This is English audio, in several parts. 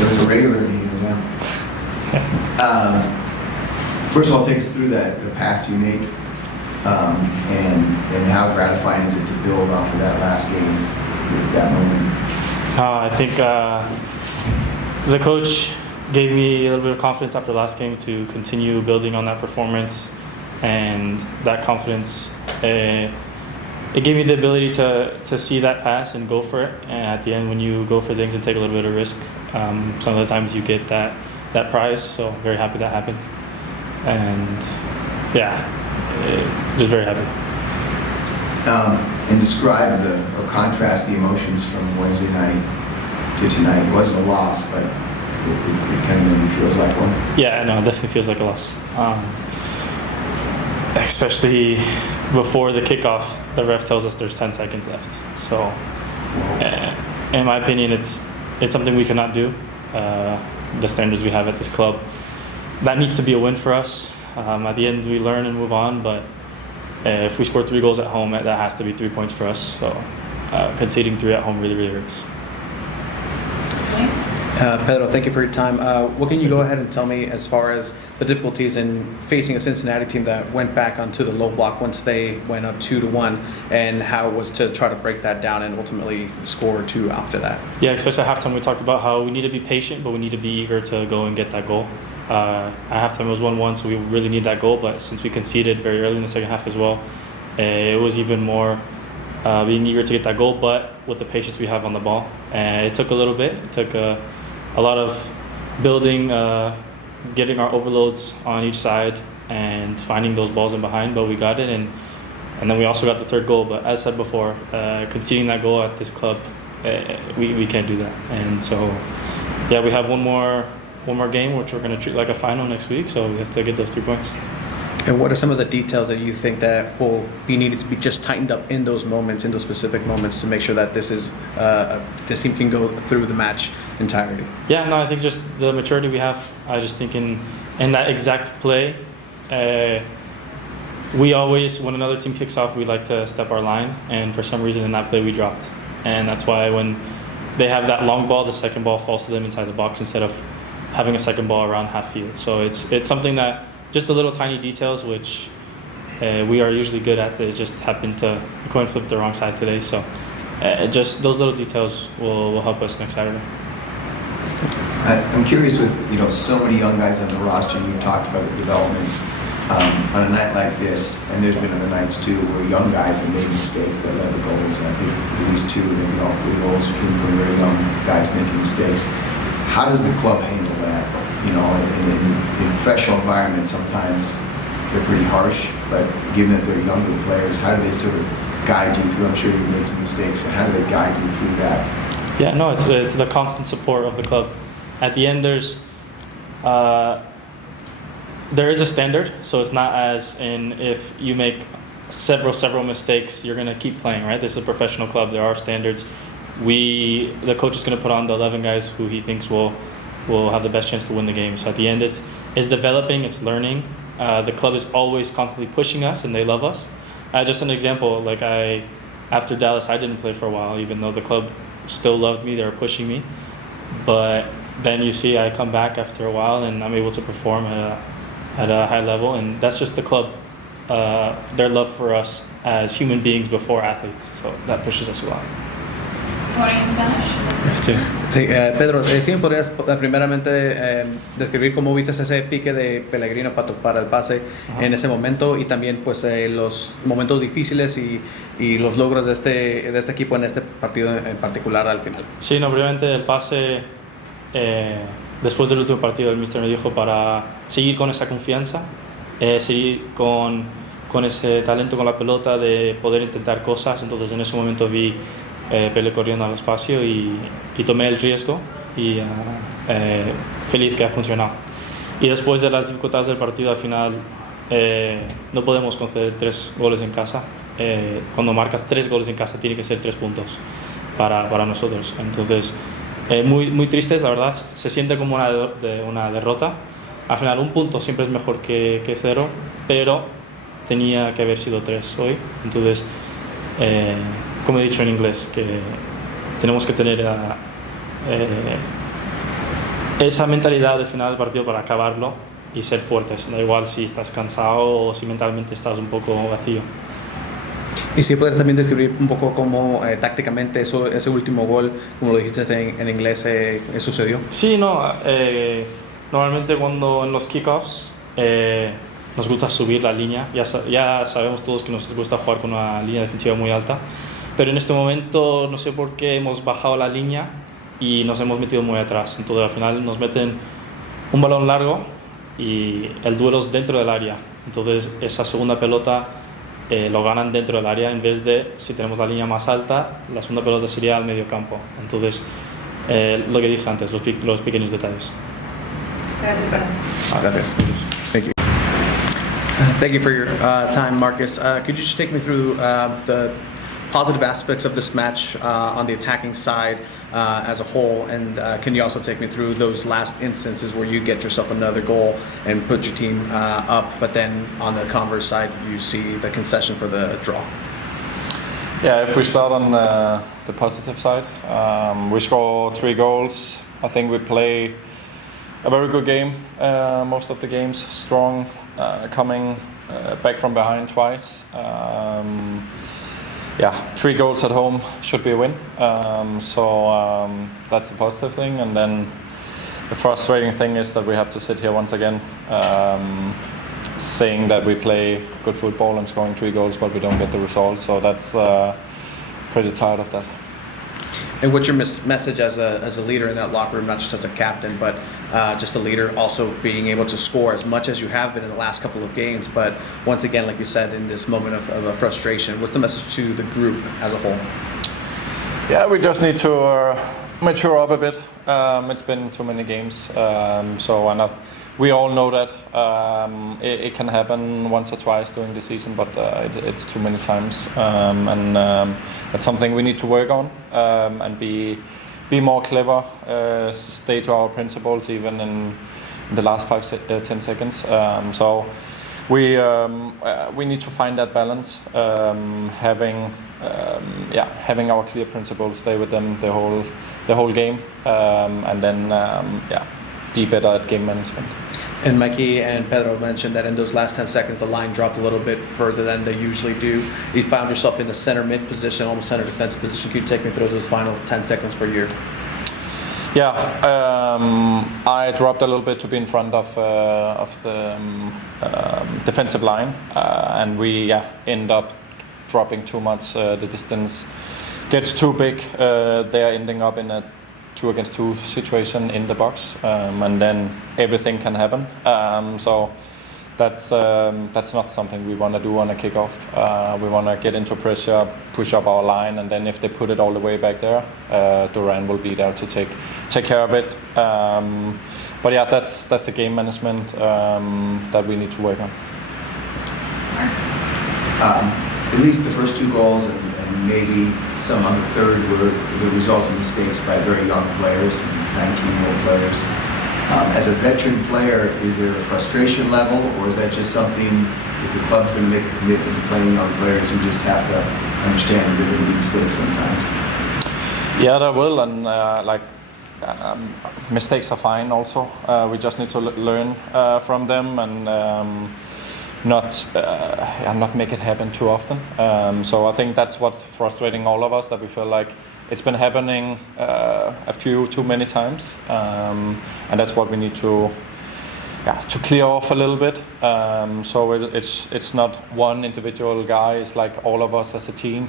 It was a regular meeting, yeah. First of all, take us through the pass you made, and how gratifying is it to build off of that last game, that moment? I think the coach gave me a little bit of confidence after the last game to continue building on that performance, and that confidence, it gave me the ability to see that pass and go for it. And at the end, when you go for things and take a little bit of risk, some of the times you get that prize. So very happy that happened, and just very happy. And describe or contrast the emotions from Wednesday night to tonight. It wasn't a loss, but it kind of maybe feels like one. Yeah, no, it definitely feels like a loss. Especially before the kickoff, the ref tells us there's 10 seconds left. So, in my opinion, it's something we cannot do. The standards we have at this club, that needs to be a win for us. At the end, we learn and move on, but if we score 3 goals at home, that has to be 3 points for us. So, conceding 3 at home really, really hurts. Pedro, thank you for your time. What can you go ahead and tell me as far as the difficulties in facing a Cincinnati team that went back onto the low block once they went up 2-1, and how it was to try to break that down and ultimately score 2 after that? Yeah, especially at halftime, we talked about how we need to be patient, but we need to be eager to go and get that goal. At halftime, it was 1-1, so we really need that goal. But since we conceded very early in the second half as well, it was even more being eager to get that goal, but with the patience we have on the ball. It took a little bit. It took a lot of building, getting our overloads on each side and finding those balls in behind, but we got it, and then we also got the 3rd goal. But as said before, conceding that goal at this club, we can't do that. And so, we have one more game, which we're going to treat like a final next week, so we have to get those 3 points. And what are some of the details that you think that will be needed to be just tightened up in those moments, in those specific moments, to make sure that this team can go through the match entirety? Yeah, no, I think just the maturity we have. I just think in that exact play, we always, when another team kicks off, we like to step our line, and for some reason in that play we dropped. And that's why when they have that long ball, the second ball falls to them inside the box instead of having a second ball around half field. So it's something that, just the little tiny details, which we are usually good at. It just happened to the coin flip the wrong side today. So just those little details will help us next Saturday. I'm curious with so many young guys on the roster. You talked about the development on a night like this, and there's been other nights too where young guys have made mistakes that led to goals. And I think at least 2, maybe all 3 goals came from very young guys making mistakes. How does the club handle that? In professional environments, sometimes they're pretty harsh, but given that they're younger players, how do they sort of guide you through? I'm sure you've made some mistakes, so how do they guide you through that? Yeah, no, it's the constant support of the club. At the end, there is a standard, so it's not as in if you make several mistakes, you're going to keep playing, right? This is a professional club. There are standards. The coach is going to put on the 11 guys who he thinks will have the best chance to win the game. So at the end, it's developing, it's learning. The club is always constantly pushing us, and they love us. Just an example, after Dallas, I didn't play for a while, even though the club still loved me, they were pushing me. But then you see I come back after a while, and I'm able to perform at a high level, and that's just the club, their love for us as human beings before athletes. So that pushes us a lot. Sí, Pedro, si me podrías primeramente describir cómo viste ese pique de Pellegrino para el pase en ese momento, y también pues los momentos difíciles y los logros de este equipo en este partido en particular al final. Sí, no, brevemente el pase, después del último partido el míster me dijo para seguir con esa confianza, seguir con ese talento con la pelota de poder intentar cosas. Entonces en ese momento vi Pele corriendo al espacio y tomé el riesgo, y feliz que ha funcionado. Y después de las dificultades del partido, al final no podemos conceder 3 goles en casa. Cuando marcas 3 goles en casa tiene que ser 3 puntos para nosotros. Entonces muy tristes, la verdad. Se siente como una derrota. Al final 1 punto siempre es mejor que 0, pero tenía que haber sido 3 hoy. Entonces como he dicho en inglés, que tenemos que tener esa mentalidad de final del partido para acabarlo y ser fuertes. Da igual si estás cansado o si mentalmente estás un poco vacío. Y si puedes también describir un poco cómo tácticamente ese último gol, como lo dijiste en inglés, sucedió. Sí, no. Normalmente cuando en los kickoffs nos gusta subir la línea, ya sabemos todos que nos gusta jugar con una línea defensiva muy alta, pero en este momento no sé por qué hemos bajado la línea y nos hemos metido muy atrás. Entonces al final nos meten un balón largo y el duelo es dentro del área. Entonces esa segunda pelota lo ganan dentro del área en vez de, si tenemos la línea más alta, la segunda pelota sería al medio campo. Entonces lo que dije antes, los pequeños detalles. Gracias. Gracias. Thank you. Thank you for your time, Marcus. Could you just take me through the positive aspects of this match on the attacking side as a whole, and can you also take me through those last instances where you get yourself another goal and put your team up, but then on the converse side you see the concession for the draw? Yeah, if we start on the positive side, we score 3 goals. I think we play a very good game, most of the games, strong, coming back from behind twice. 3 goals at home should be a win. So that's the positive thing. And then the frustrating thing is that we have to sit here once again saying that we play good football and scoring 3 goals, but we don't get the result. So that's pretty tired of that. And what's your message as a leader in that locker room, not just as a captain, but just a leader, also being able to score as much as you have been in the last couple of games, but once again, like you said, in this moment of frustration, what's the message to the group as a whole? Yeah, we just need to mature up a bit. It's been too many games, we all know that it can happen once or twice during the season, but it's too many times, and that's something we need to work on and be more clever, stay to our principles even in the last 5-10 seconds. So we need to find that balance, having our clear principles, stay with them the whole game, and then be better at game management. And Mikey and Pedro mentioned that in those last 10 seconds, the line dropped a little bit further than they usually do. You found yourself in the center mid position, almost center defensive position. Could you take me through those final 10 seconds for you? Yeah, I dropped a little bit to be in front of the defensive line, and we end up dropping too much. The distance gets too big. They're ending up in a 2-against-2 situation in the box, and then everything can happen. So that's not something we want to do on a kickoff. We want to get into pressure, push up our line, and then if they put it all the way back there, Duran will be there to take care of it. But yeah, that's the game management that we need to work on. At least the first 2 goals and maybe some on the third were the result of mistakes by very young players, 19-year-old players. As a veteran player, is there a frustration level, or is that just something, if the club's going to make a commitment to playing young players, you just have to understand that there are going to be mistakes sometimes? Yeah, there will, and mistakes are fine also. We just need to learn from them and not make it happen too often. So I think that's what's frustrating all of us, that we feel like it's been happening a few too many times, and that's what we need to clear off a little bit. So it's not one individual guy, it's like all of us as a team.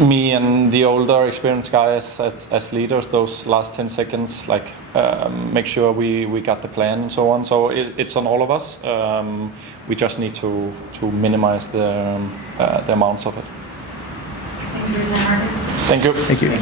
Me and the older experienced guys as leaders, those last 10 seconds, make sure we got the plan and so on. So it's on all of us. We just need to minimize the amounts of it. Thanks for your time, Marcus. Thank you. Thank you.